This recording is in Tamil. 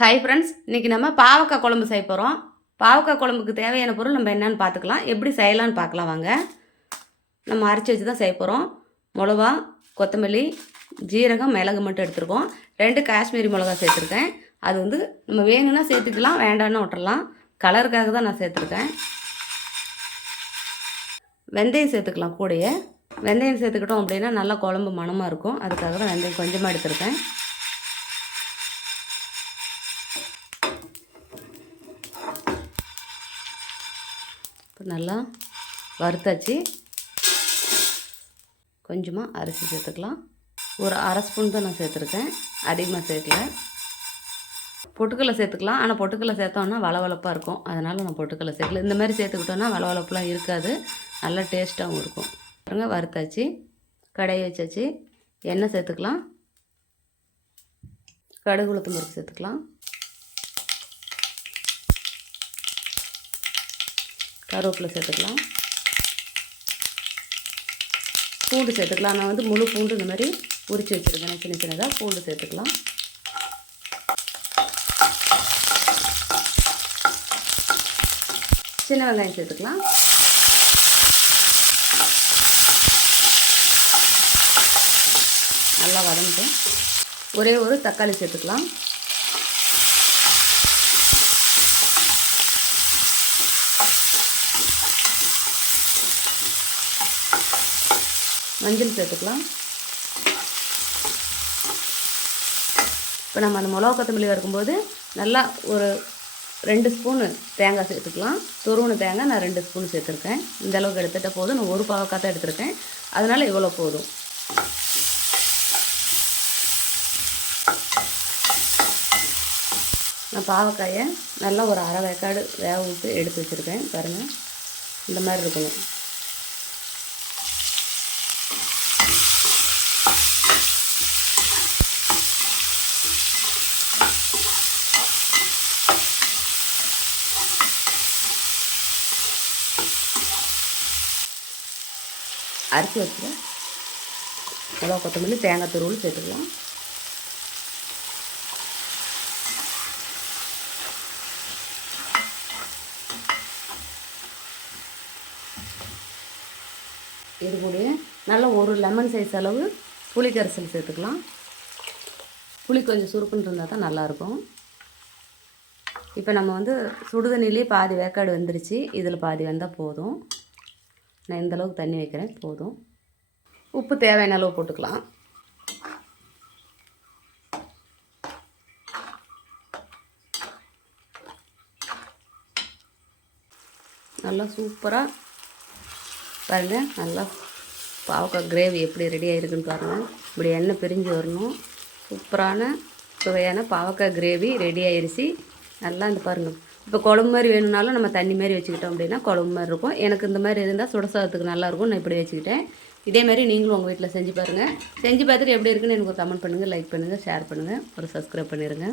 ஹாய் ஃப்ரெண்ட்ஸ், இன்றைக்கி நம்ம பாவக்காய் குழம்பு செய்ய போகிறோம். பாவக்காய் குழம்புக்கு தேவையான பொருள் நம்ம என்னென்னு பார்த்துக்கலாம். எப்படி செய்யலான்னு பார்க்கலாம் வாங்க. நம்ம அரைச்சி வச்சு தான் செய்ய போகிறோம். மிளகா, கொத்தமல்லி, ஜீரகம், மிளகு மட்டும் எடுத்துருக்கோம். 2 காஷ்மீரி மிளகா சேர்த்துருக்கேன். அது வந்து நம்ம வேணும்னா சேர்த்துக்கலாம், வேண்டாம்னா விட்டுறலாம். கலருக்காக தான் நான் சேர்த்துருக்கேன். வெந்தயம் சேர்த்துக்கலாம் கூடையே. வெந்தயம் சேர்த்துக்கிட்டோம் அப்படின்னா நல்லா குழம்பு மணமாக இருக்கும். அதுக்காக தான் வெந்தயம் கொஞ்சமாக எடுத்துருக்கேன். நல்லா வறுத்தாச்சு. கொஞ்சமாக அரிசி சேர்த்துக்கலாம். ஒரு அரை ஸ்பூன் தான் நான் சேர்த்துருக்கேன், அதிகமாக சேர்க்கல. பொட்டுக்கடலை சேர்த்துக்கலாம், ஆனால் பொட்டுக்கடலை சேர்த்தோன்னா வளவளப்பாக இருக்கும். அதனால் நான் பொட்டுக்கடலை சேர்க்கல. இந்த மாதிரி சேர்த்துக்கிட்டோன்னா வளவளப்புலாம் இருக்காது, நல்லா டேஸ்ட்டாகவும் இருக்கும். பாருங்க, வறுத்தாச்சு. கடாயை வச்சாச்சு. எண்ணெய் சேர்த்துக்கலாம். கடுகு உளுத்தம் பருப்பு சேர்த்துக்கலாம். கருவேப்பிலை சேர்த்துக்கலாம். பூண்டு சேர்த்துக்கலாம். நான் வந்து முழு பூண்டு இந்த மாதிரி உரித்து வச்சுருக்கேன், சின்ன சின்னதாக. பூண்டு சேர்த்துக்கலாம். சின்ன வெங்காயம் சேர்த்துக்கலாம். நல்லா வதங்கிட்டேன். ஒரே ஒரு தக்காளி சேர்த்துக்கலாம். மஞ்சள் சேர்த்துக்கலாம். இப்போ நம்ம அந்த மிளகா கொத்தமல்லி வறுக்கும்போது நல்லா ஒரு 2 ஸ்பூனு தேங்காய் சேர்த்துக்கலாம். துருவன தேங்காய் நான் 2 ஸ்பூன் சேர்த்துருக்கேன். இந்த அளவுக்கு எடுத்துகிட்ட போதும். நான் ஒரு பாவக்காய் தான் எடுத்துருக்கேன், அதனால் இவ்வளோ போதும். நான் பாவக்காயை நல்லா ஒரு அரை வேக்காடு வேக விட்டு எடுத்து வச்சுருக்கேன். பாருங்கள், இந்த மாதிரி இருக்கணும். அரிசி வச்சு மிளகா, கொத்தமல்லி, தேங்காய் துருவல் சேர்த்துக்கலாம். இது கூட நல்லா ஒரு லெமன் சைஸ் அளவு புளி கரைசல் சேர்த்துக்கலாம். புளி கொஞ்சம் சுருக்குன்னு இருந்தால் தான் நல்லாயிருக்கும். இப்போ நம்ம வந்து சுடுதண்ணிலே பாதி வேக்காடு வந்துருச்சு. இதில் பாதி வந்தால் போதும். நான் இந்த அளவுக்கு தண்ணி வைக்கிறேன், போதும். உப்பு தேவையான அளவு போட்டுக்கலாம். நல்லா சூப்பராக பாருங்கள், நல்லா பாவக்காய் கிரேவி எப்படி ரெடி ஆகிருக்குன்னு பாருங்கள். இப்படி எண்ணெய் பிரிஞ்சு வரணும். சூப்பரான சுவையான பாவக்காய் கிரேவி ரெடி ஆயிடுச்சு. நல்லா இந்த பாருங்கள். இப்போ குழம்பு மாதிரி வேணும்னாலும் நம்ம தண்ணி மாதிரி வச்சுக்கிட்டோம் அப்படின்னா குழம்பு மாதிரி இருக்கும். எனக்கு இந்த மாதிரி இருந்தால் சுட சாதத்துக்கு நல்லாயிருக்கும். நான் இப்படி வச்சுக்கிட்டேன். இதேமாதிரி நீங்களும் உங்கள் வீட்டில் செஞ்சு பாருங்கள். செஞ்சு பார்த்துட்டு எப்படி இருக்குன்னு எனக்கு ஒரு கமெண்ட் பண்ணுங்கள், லைக் பண்ணுங்கள், ஷேர் பண்ணுங்கள், ஒரு சப்ஸ்கிரைப் பண்ணிடுங்க.